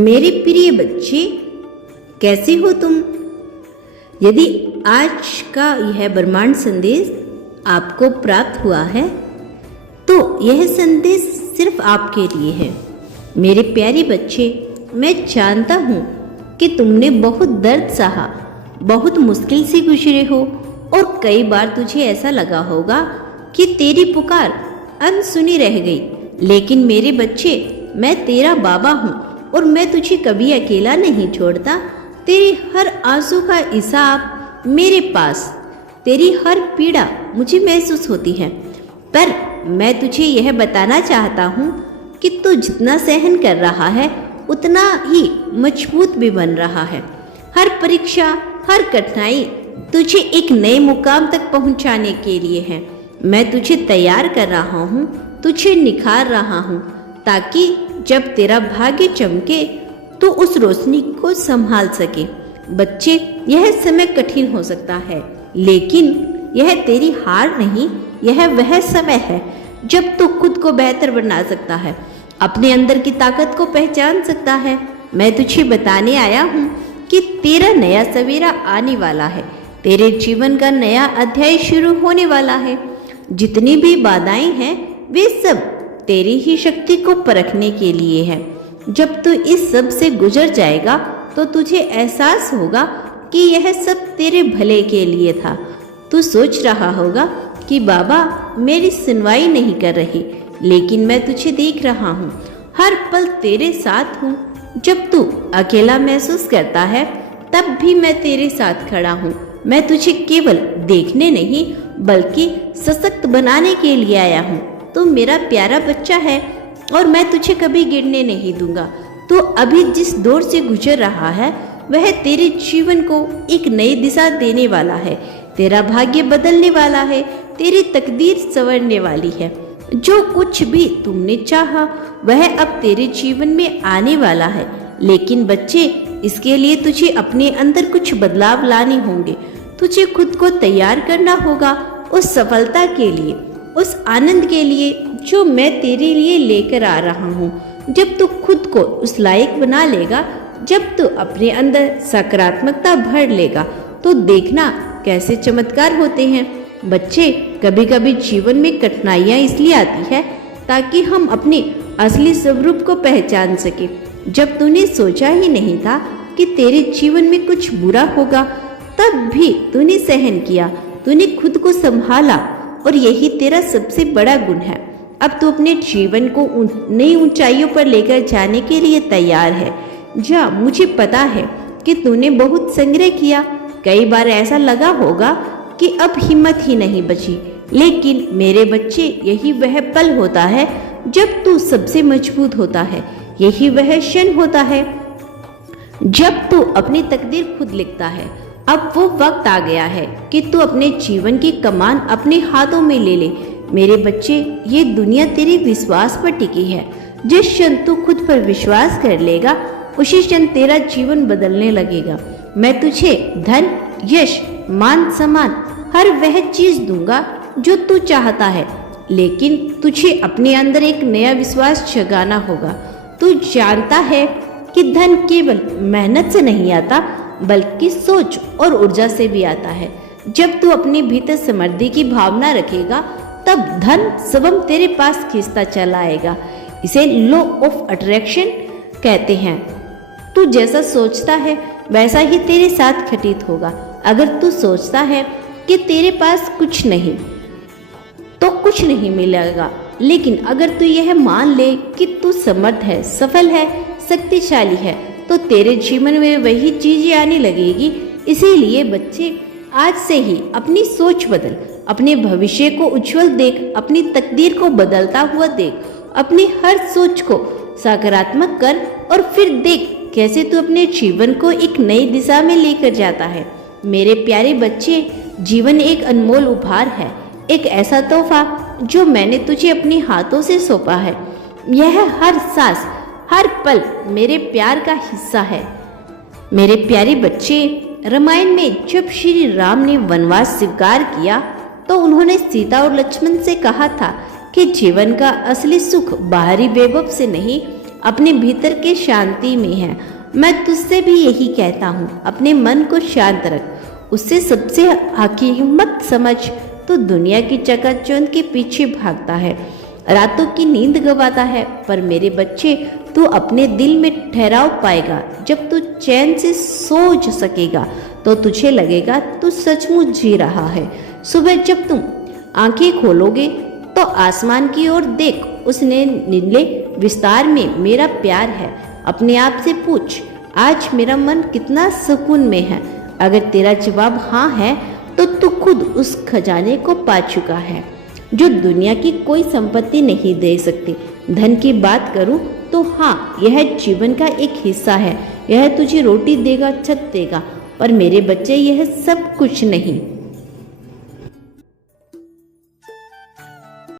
मेरे प्रिय बच्चे, कैसे हो तुम? यदि आज का यह ब्रह्मांड संदेश आपको प्राप्त हुआ है तो यह संदेश सिर्फ आपके लिए है। मेरे प्यारे बच्चे, मैं जानता हूँ कि तुमने बहुत दर्द सहा, बहुत मुश्किल से गुजरे हो और कई बार तुझे ऐसा लगा होगा कि तेरी पुकार अनसुनी रह गई। लेकिन मेरे बच्चे, मैं तेरा बाबा हूँ और मैं तुझे कभी अकेला नहीं छोड़ता। तेरी हर आंसू का हिसाब मेरे पास, तेरी हर पीड़ा मुझे महसूस होती है। पर मैं तुझे यह बताना चाहता हूँ कि तू जितना सहन कर रहा है उतना ही मजबूत भी बन रहा है। हर परीक्षा, हर कठिनाई तुझे एक नए मुकाम तक पहुँचाने के लिए है। मैं तुझे तैयार कर रहा हूँ, तुझे निखार रहा हूँ, ताकि जब तेरा भाग्य चमके तो उस रोशनी को संभाल सके। बच्चे, यह समय कठिन हो सकता है, लेकिन यह तेरी हार नहीं, यह वह समय है जब तू खुद को बेहतर बना सकता है, अपने अंदर की ताकत को पहचान सकता है। मैं तुझे बताने आया हूँ कि तेरा नया सवेरा आने वाला है, तेरे जीवन का नया अध्याय शुरू होने वाला है। जितनी भी बाधाएं हैं वे सब तेरी ही शक्ति को परखने के लिए है। जब तू इस सब से गुजर जाएगा तो तुझे एहसास होगा कि यह सब तेरे भले के लिए था। तू सोच रहा होगा कि बाबा मेरी सुनवाई नहीं कर रही, लेकिन मैं तुझे देख रहा हूँ, हर पल तेरे साथ हूँ। जब तू अकेला महसूस करता है तब भी मैं तेरे साथ खड़ा हूँ। मैं तुझे केवल देखने नहीं बल्कि सशक्त बनाने के लिए आया हूँ। तू मेरा प्यारा बच्चा है और मैं तुझे कभी गिरने नहीं दूंगा। तू अभी जिस दौर से गुजर रहा है वह तेरे जीवन को एक नई दिशा देने वाला है। तेरा भाग्य बदलने वाला है, तेरी तकदीर संवरने वाली है। जो कुछ भी तुमने चाहा वह अब तेरे जीवन में आने वाला है। लेकिन बच्चे, इसके लिए तुझे अपने अंदर कुछ बदलाव लाने होंगे। तुझे खुद को तैयार करना होगा उस सफलता के लिए, उस आनंद के लिए जो मैं तेरे लिए लेकर आ रहा हूँ। जब तू खुद को उस लायक बना लेगा, जब तू अपने अंदर सकारात्मकता भर लेगा, तो देखना कैसे चमत्कार होते हैं। बच्चे, कभी कभी जीवन में कठिनाइयाँ इसलिए आती है ताकि हम अपने असली स्वरूप को पहचान सके। जब तूने सोचा ही नहीं था कि तेरे जीवन में कुछ बुरा होगा, तब भी तूने सहन किया, तूने खुद को संभाला और यही तेरा सबसे बड़ा गुण है। अब तू अपने जीवन को नई ऊंचाइयों पर लेकर जाने के लिए तैयार है। जा, मुझे पता है कि तूने बहुत संग्रह किया। कई बार ऐसा लगा होगा कि अब हिम्मत ही नहीं बची, लेकिन मेरे बच्चे, यही वह पल होता है जब तू सबसे मजबूत होता है। यही वह क्षण होता है जब तू अपनी तकदीर खुद लिखता है। अब वो वक्त आ गया है कि तू अपने जीवन की कमान अपने हाथों में ले ले। मेरे बच्चे, ये दुनिया तेरे विश्वास पर टिकी है। जिस क्षण तू खुद पर विश्वास कर लेगा उसी क्षण तेरा जीवन बदलने लगेगा। मैं तुझे धन, यश, मान, सम्मान, हर वह चीज दूंगा जो तू चाहता है, लेकिन तुझे अपने अंदर एक नया विश्वास जगाना होगा। तू जानता है कि धन केवल मेहनत से नहीं आता बल्कि सोच और ऊर्जा से भी आता है। जब तू अपने भीतर समृद्धि की भावना रखेगा तब धन स्वयं तेरे पास खींचता चला आएगा। इसे लॉ ऑफ अट्रैक्शन कहते हैं। तू जैसा सोचता है वैसा ही तेरे साथ घटित होगा। अगर तू सोचता है कि तेरे पास कुछ नहीं तो कुछ नहीं मिलेगा, लेकिन अगर तू यह मान ले कि तू समर्थ है, सफल है, शक्तिशाली है, तो तेरे जीवन में वही चीजें आने लगेगी। इसीलिए बच्चे, आज से ही अपनी सोच बदल, अपने भविष्य को उज्जवल देख, अपनी तकदीर को बदलता हुआ देख, अपनी हर सोच को सकारात्मक कर और फिर देख कैसे तू अपने जीवन को एक नई दिशा में लेकर जाता है। मेरे प्यारे बच्चे, जीवन एक अनमोल उपहार है, एक ऐसा तोहफा जो मैंने तुझे अपने हाथों से सौंपा है। यह हर सांस, हर पल मेरे प्यार का हिस्सा है। मेरे प्यारे बच्चे, रामायण में जब श्री राम ने वनवास स्वीकार किया तो उन्होंने सीता और लक्ष्मण से कहा था कि जीवन का असली सुख बाहरी वैभव से नहीं अपने भीतर के शांति में है। मैं तुझसे भी यही कहता हूँ, अपने मन को शांत रख, उससे सबसे हकीम मत समझ तो दुनिया की चकाचौंध के पीछे भागता है, रातों की नींद गंवाता है। पर मेरे बच्चे, तू अपने दिल में ठहराव पाएगा। जब तू चैन से सो सकेगा तो तुझे लगेगा तू सचमुच जी रहा है। सुबह जब तुम आंखें खोलोगे तो आसमान की ओर देख, उसने नीले विस्तार में मेरा प्यार है। अपने आप से पूछ, आज मेरा मन कितना सुकून में है। अगर तेरा जवाब हाँ है तो तू खुद उस खजाने को पा चुका है जो दुनिया की कोई संपत्ति नहीं दे सकती। धन की बात करूं तो हाँ, यह जीवन का एक हिस्सा है। यह तुझे रोटी देगा, छत देगा, पर मेरे बच्चे यह सब कुछ नहीं।